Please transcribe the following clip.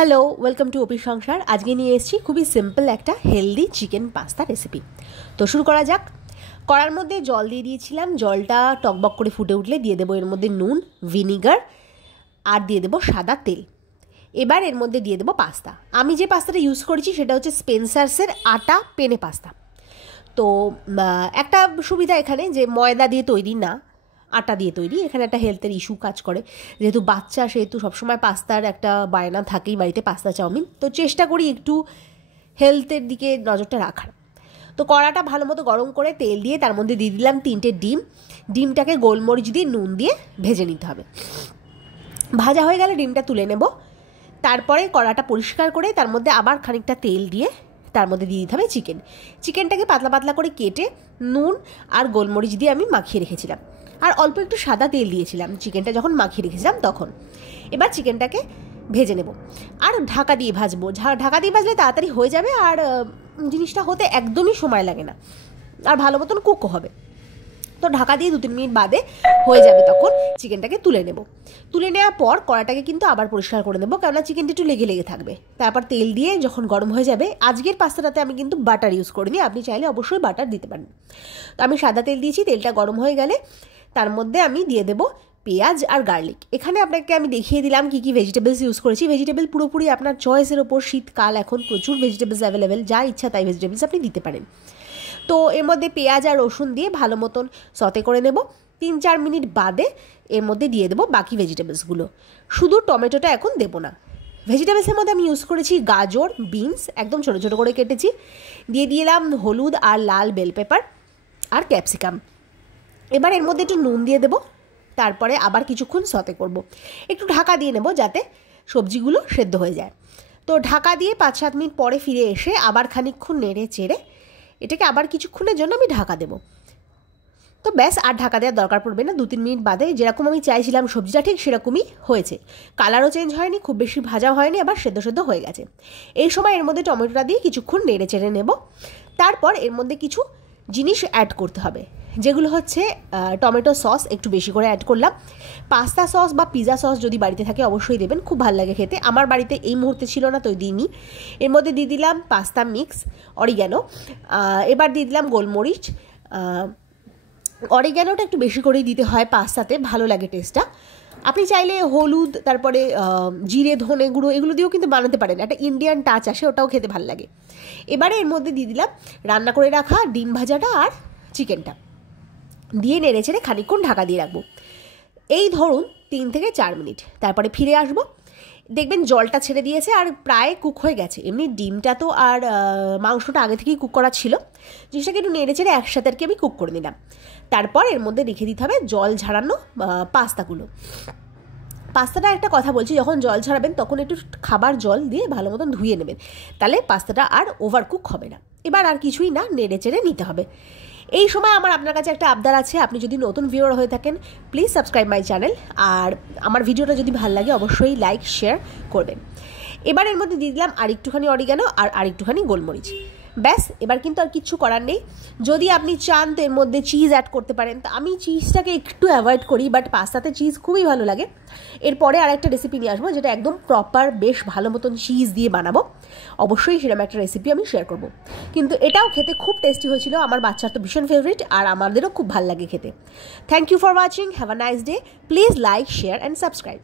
Hello, welcome to অপির সংসার। আজকে নিয়ে এসেছি খুবই সিম্পল একটা হেলদি চিকেন পাস্তা রেসিপি। তো শুরু করা যাক। কড়ার মধ্যে জল দিয়ে দিয়েছিলাম। জলটা টকবক করে ফুটে উঠলে দিয়ে দেবো এর মধ্যে নুন, ভিনিগার আর দিয়ে দেবো সাদা তেল। এবার এর মধ্যে দিয়ে দেবো পাস্তা। আমি যে পাস্তাটা ইউজ করেছি সেটা হচ্ছে স্পেন্সার্সের আটা পেনে পাস্তা। তো একটা সুবিধা এখানে যে ময়দা দিয়ে তৈরি না, আটা দিয়ে তৈরি। এখানে একটা হেলথের ইস্যু কাজ করে, যেহেতু বাচ্চা সেহেতু সবসময় পাস্তার একটা বায়না থাকেই বাড়িতে, পাস্তা চাউমিন। তো চেষ্টা করি একটু হেলথের দিকে নজরটা রাখার। তো কড়াটা ভালো মতো গরম করে তেল দিয়ে তার মধ্যে দিয়ে দিলাম 3টে ডিম। ডিমটাকে গোলমরিচ দিয়ে নুন দিয়ে ভেজে নিতে হবে। ভাজা হয়ে গেলে ডিমটা তুলে নেব। তারপরে কড়াটা পরিষ্কার করে তার মধ্যে আবার খানিকটা তেল দিয়ে তার মধ্যে দিয়ে দিতে হবে চিকেনটাকে পাতলা পাতলা করে কেটে নুন আর গোলমরিচ দিয়ে আমি মাখিয়ে রেখেছিলাম। আর অল্প একটু সাদা তেল দিয়েছিলাম চিকেনটা যখন মাখিয়ে রেখেছিলাম তখন। এবার চিকেনটাকে ভেজে নেব আর ঢাকা দিয়ে ভাজবো। ঢাকা দিয়ে ভাজলে তাড়াতাড়ি হয়ে যাবে আর জিনিসটা হতে একদমই সময় লাগে না আর ভালো মতন কুকও হবে। তো ঢাকা দিয়ে 2-3 মিনিট বাদে হয়ে যাবে, তখন চিকেনটাকে তুলে নেব। তুলে নেওয়ার পর কড়াটাকে কিন্তু আবার পরিষ্কার করে নেবো, কেননা চিকেনটা একটু লেগে লেগে থাকবে। তারপর তেল দিয়ে যখন গরম হয়ে যাবে, আজকের পাস্তাটাতে আমি কিন্তু বাটার ইউজ করিনি, আপনি চাইলে অবশ্যই বাটার দিতে পারেন। তো আমি সাদা তেল দিয়েছি। তেলটা গরম হয়ে গেলে তার মধ্যে আমি দিয়ে দেবো পেঁয়াজ আর গার্লিক। এখানে আপনাকে আমি দেখিয়ে দিলাম কী কী ভেজিটেবলস ইউজ করেছি। ভেজিটেবল পুরোপুরি আপনার চয়েসের ওপর। শীতকাল, এখন প্রচুর ভেজিটেবলস অ্যাভেলেবেল, যা ইচ্ছা তাই ভেজিটেবলস আপনি দিতে পারেন। তো এর মধ্যে পেঁয়াজ আর রসুন দিয়ে ভালো মতন সতে করে নেব। 3-4 মিনিট বাদে এর মধ্যে দিয়ে দেবো বাকি ভেজিটেবলসগুলো। শুধু টমেটোটা এখন দেবো না। ভেজিটেবলসের মধ্যে আমি ইউজ করেছি গাজর, বিনস একদম ছোটো ছোটো করে কেটেছি। দিয়ে দিলাম হলুদ আর লাল বেল পেপার আর ক্যাপসিকাম। এবার এর মধ্যে একটু নুন দিয়ে দেবো। তারপরে আবার কিছুক্ষণ সতে করব। একটু ঢাকা দিয়ে নেব যাতে সবজিগুলো সেদ্ধ হয়ে যায়। তো ঢাকা দিয়ে 5-7 মিনিট পরে ফিরে এসে আবার খানিকক্ষণ নেড়ে চেড়ে এটাকে আবার কিছুক্ষণের জন্য আমি ঢাকা দেবো। তো ব্যাস, আর ঢাকা দেওয়ার দরকার পড়বে না। 2-3 মিনিট বাদে যেরকম আমি চাইছিলাম সবজিটা ঠিক সেরকমই হয়েছে। কালারও চেঞ্জ হয়নি, খুব বেশি ভাজা হয়নি, আবার সেদ্ধ সেদ্ধ হয়ে গেছে। এই সময় এর মধ্যে টমেটোটা দিয়ে কিছুক্ষণ নেড়ে চেড়ে নেব। তারপর এর মধ্যে কিছু জিনিস অ্যাড করতে হবে, যেগুলো হচ্ছে টমেটো সস একটু বেশি করে অ্যাড করলাম। পাস্তা সস বা পিৎজা সস যদি বাড়িতে থাকে অবশ্যই দেবেন, খুব ভালো লাগে খেতে। আমার বাড়িতে এই মুহূর্তে ছিল না, তো দিইনি। এর মধ্যে দিয়ে দিলাম পাস্তা মিক্স, অরিগ্যানো। এবার দিয়ে দিলাম গোলমরিচ। অরিগ্যানোটা একটু বেশি করেই দিতে হয় পাস্তাতে, ভালো লাগে টেস্টটা। আপনি চাইলে হলুদ, তারপরে জিরে, ধনে গুঁড়ো এগুলো দিয়েও কিন্তু বানাতে পারেন, একটা ইন্ডিয়ান টাচ আসে, ওটাও খেতে ভালো লাগে। এবারে এর মধ্যে দিয়ে দিলাম রান্না করে রাখা ডিম ভাজাটা আর চিকেনটা দিয়ে নেড়ে চেড়ে খানিকক্ষণ ঢাকা দিয়ে রাখবো। এই ধরুন 3-4 মিনিট। তারপরে ফিরে আসবো, দেখবেন জলটা ছেড়ে দিয়েছে আর প্রায় কুক হয়ে গেছে। এমনি ডিমটা তো আর মাংসটা আগে থেকেই কুক করা ছিল। জিনিসটাকে একটু নেড়ে চেড়ে একসাথে আর কি আমি কুক করে নিলাম। তারপর এর মধ্যে রেখে দিতে হবে জল ঝরানো পাস্তাগুলো। পাস্তাটা একটা কথা বলছি, যখন জল ছাড়াবেন তখন একটু খাবার জল দিয়ে ভালো মতন ধুয়ে নেবেন, তাহলে পাস্তাটা আর ওভার কুক হবে না। এবার আর কিছুই না, নেড়ে চেড়ে নিতে হবে। এই সময় আমার আপনার কাছে একটা আবদার আছে, আপনি যদি নতুন ভিউয়ার হয়ে থাকেন প্লিজ সাবস্ক্রাইব মাই চ্যানেল। আর আমার ভিডিওটা যদি ভালো লাগে অবশ্যই লাইক শেয়ার করবেন। এবার এর মধ্যে দিয়ে দিলাম আরেকটুখানি অরিগ্যানো আর আরেকটুখানি গোলমরিচ। ব্যাস, এবার কিন্তু আর কিচ্ছু করার নেই। যদি আপনি চান তো এর মধ্যে চিজ অ্যাড করতে পারেন, তো আমি চিজটাকে একটু অ্যাভয়েড করি, বাট পাস্তাতে চিজ খুবই ভালো লাগে। এরপরে আর একটা রেসিপি নিয়ে আসবো যেটা একদম প্রপার বেশ ভালো মতন চিজ দিয়ে বানাবো। অবশ্যই সেরকম একটা রেসিপি আমি শেয়ার করব। কিন্তু এটাও খেতে খুব টেস্টি হয়েছিল, আমার বাচ্চার তো ভীষণ ফেভারিট আর আমাদেরও খুব ভালো লাগে খেতে। Thank you for watching, have a nice day. Please like, share and subscribe.